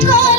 Michael.